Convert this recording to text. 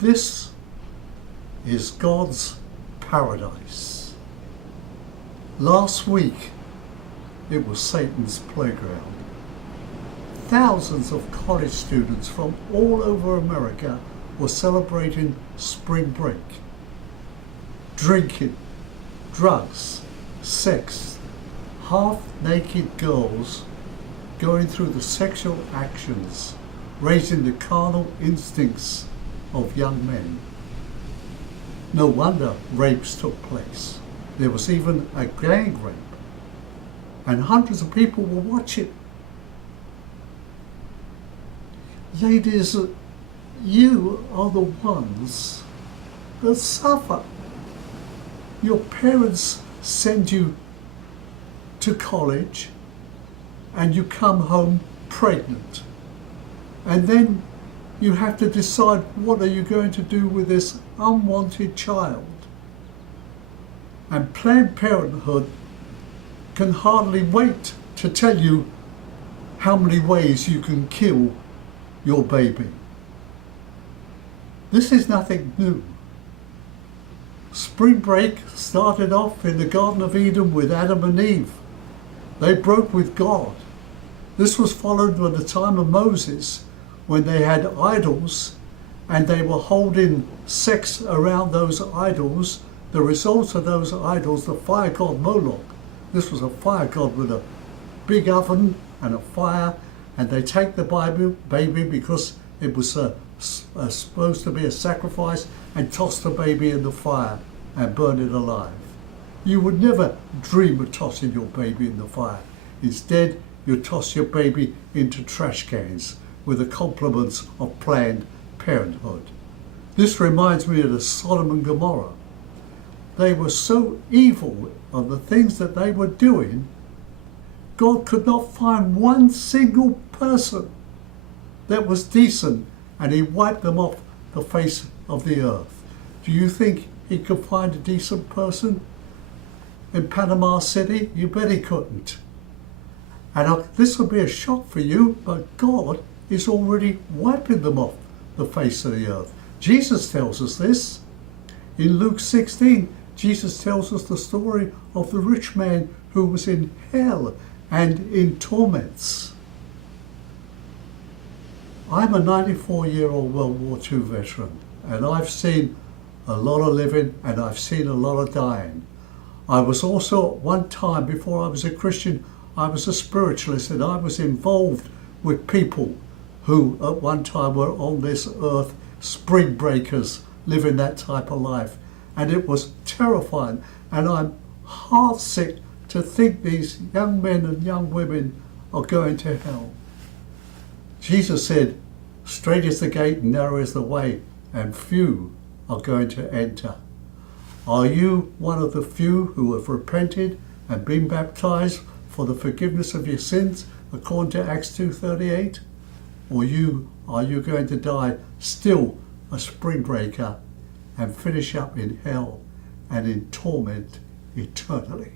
This is God's paradise. Last week, it was Satan's playground. Thousands of college students from all over America were celebrating spring break. Drinking, drugs, sex, half-naked girls going through the sexual actions, raising the carnal instincts of young men. No wonder rapes took place. There was even a gang rape, and hundreds of people were watching. Ladies, you are the ones that suffer. Your parents send you to college and you come home pregnant. And then you have to decide, what are you going to do with this unwanted child? And Planned Parenthood can hardly wait to tell you how many ways you can kill your baby. This is nothing new. Spring break started off in the Garden of Eden with Adam and Eve. They broke with God. This was followed by the time of Moses, when they had idols and they were holding sex around those idols. The result of those idols, the fire god Moloch. This was a fire god with a big oven and a fire, and they take the baby because it was supposed to be a sacrifice, and toss the baby in the fire and burn it alive. You would never dream of tossing your baby in the fire. Instead, you toss your baby into trash cans with the compliments of Planned Parenthood. This reminds me of the Sodom and Gomorrah. They were so evil of the things that they were doing, God could not find one single person that was decent, and he wiped them off the face of the earth. Do you think he could find a decent person in Panama City? You bet he couldn't. And this will be a shock for you, but God is already wiping them off the face of the earth. Jesus tells us this. In Luke 16, Jesus tells us the story of the rich man who was in hell and in torments. I'm a 94-year-old World War II veteran, and I've seen a lot of living and I've seen a lot of dying. I was also, at one time, before I was a Christian, I was a spiritualist, and I was involved with people who at one time were on this earth, spring breakers, living that type of life. And it was terrifying, and I'm heartsick to think these young men and young women are going to hell. Jesus said, straight is the gate and narrow is the way, and few are going to enter. Are you one of the few who have repented and been baptized for the forgiveness of your sins, according to Acts 2:38? Or are you going to die still a spring breaker and finish up in hell and in torment eternally?